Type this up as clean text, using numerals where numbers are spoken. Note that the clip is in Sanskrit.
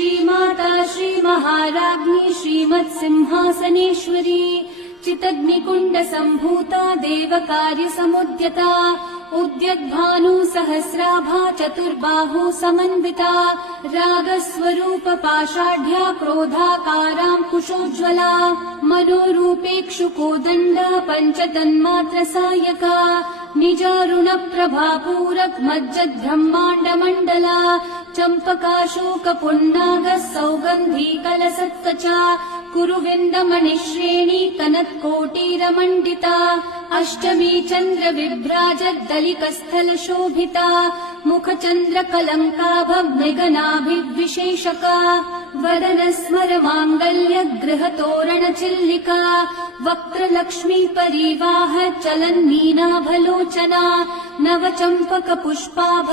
श्रीमाता श्रीमहाराज्ञी श्रीमत्सिंहासनेश्वरी चितग्निकुण्ड सम्भूता देवकार्यसमुद्यता उद्यद्भानु सहस्राभा चतुर्बाहु समन्विता रागस्वरूप पाषाढ्या क्रोधाकाराङ्कुशोज्ज्वला मनोरूपेक्षुकोदण्ड पञ्चतन्मात्र सायका निजारुणप्रभापूरक मज्जद्ब्रह्माण्डमण्डला चम्पकाशोकपुन्नाग सौगन्धी कलसत्कचा कुरुविन्दमणिश्रेणी कनत्कोटीरमण्डिता अष्टमी चन्द्रविभ्राजद्दलिकस्थलशोभिता मुखचन्द्रकलङ्काभमृगनाभिविशेषका वदनस्मरमाङ्गल्य गृहतोरणचिल्लिका वक्त्रलक्ष्मी परिवाह चलन्नीनाभलोचना नवचम्पकपुष्पाभ